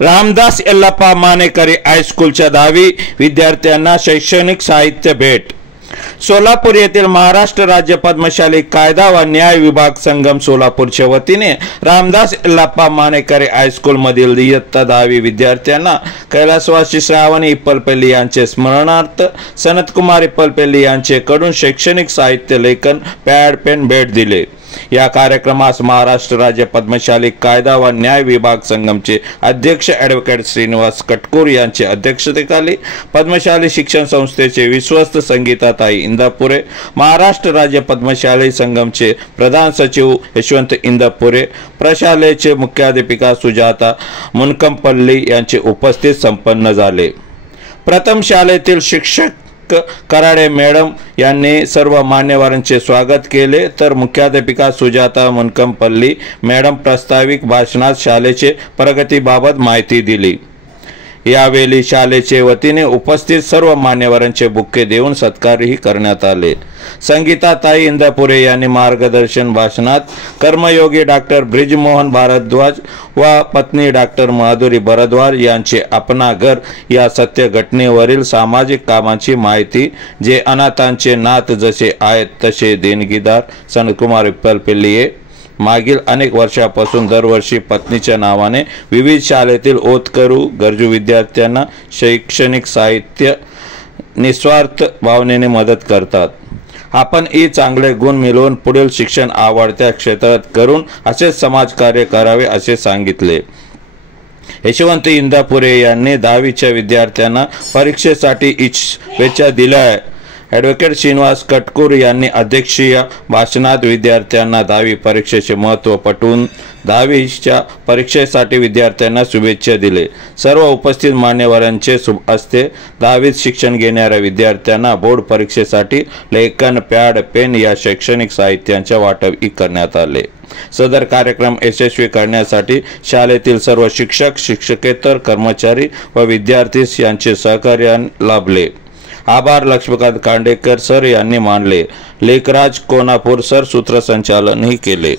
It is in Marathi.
रामदास यल्लाप्पा मानेकरी हायस्कूलच्या 10वी विद्यार्थ्यांना शैक्षणिक साहित्य भेट। सोलापूर येथील महाराष्ट्र राज्य पद्मशाली कायदा व न्याय विभाग संगम सोलापूरच्या वतीने रामदास यल्लाप्पा मानेकरी हायस्कूल मधील इयत्ता 10वी विद्यार्थ्यांना कैलासवासी श्रावणी इप्पलपल्ली यांचे स्मरणार्थ सनतकुमार इप्पलपल्ली यांच्याकडून शैक्षणिक साहित्य लेखन पॅड पेन भेट दिले। या कार्यक्रमास महाराष्ट्र राज्य पद्मशाली कायदा व न्याय विभाग संगमचे अध्यक्ष ॲडव्होकेट श्रीनिवास कटकूर यांच्या अध्यक्षतेखाली पद्मशाली शिक्षण संस्थेचे विश्वस्त संगीताताई इंदापुरे, महाराष्ट्र राज्य पद्मशाली संगमचे प्रधान सचिव यशवंत इंदापुरे, प्रशालेचे मुख्याध्यापिका सुजाता मुनकंपल्ली यांचे उपस्थित संपन्न झाले। प्रथम शाळेतील शिक्षक कराडे मॅडम यांनी सर्व मान्यवरांचे स्वागत केले, तर मुख्याध्यापिका सुजाता मुनकंपल्ली मॅडम प्रास्ताविक भाषणात शाळेचे प्रगतीबाबत माहिती दिली। यावेळी शाळेचे वतीने उपस्थित सर्व मान्यवरांचे बुके देऊन सत्कारही करण्यात आले। संगीताताई इंदापुरे यांनी मार्गदर्शन भाषणात कर्मयोगी डॉक्टर ब्रिजमोहन भारद्वाज व पत्नी डॉक्टर माधुरी भारद्वाज यांचे अपना घर या सत्य घटनेवरील सामाजिक कामांची माहिती, जे अनाथांचे नाथ जसे आहेत तसे देणगीदार सनतकुमार इप्पलपल्ली मागील अनेक वर्षापासून दरवर्षी पत्नीच्या नावाने विविध शाळेतील होतकरू गरजू विद्यार्थ्यांना शैक्षणिक साहित्य निस्वार्थ भावनेने मदत करतात। आपण ही चांगले गुण मिळवून पुढील शिक्षण आवडत्या क्षेत्रात करून असेच समाजकार्य करावे असे सांगितले। यशवंत इंदापुरे यांनी 10वीच्या विद्यार्थ्यांना परीक्षेसाठी शुभेच्छा दिल्या। ॲडव्होकेट श्रीनिवास कटकूर यांनी अध्यक्षीय भाषणात विद्यार्थ्यांना 10वी परीक्षेचे महत्त्व पटवून 10वीच्या परीक्षेसाठी विद्यार्थ्यांना शुभेच्छा दिले। सर्व उपस्थित मान्यवरांचे शुभ हस्ते 10वीत शिक्षण घेणाऱ्या विद्यार्थ्यांना बोर्ड परीक्षेसाठी लेखन पॅड पेन या शैक्षणिक साहित्याचे वाटपही करण्यात आले। सदर कार्यक्रम यशस्वी करण्यासाठी शाळेतील सर्व शिक्षक, शिक्षकेतर कर्मचारी व विद्यार्थी यांचे सहकार्य लाभले। आभार लक्ष्मीकांत खांडेकर सर यांनी मानले। लेखराज कोनापूर सर सूत्रसंचालन ही केले।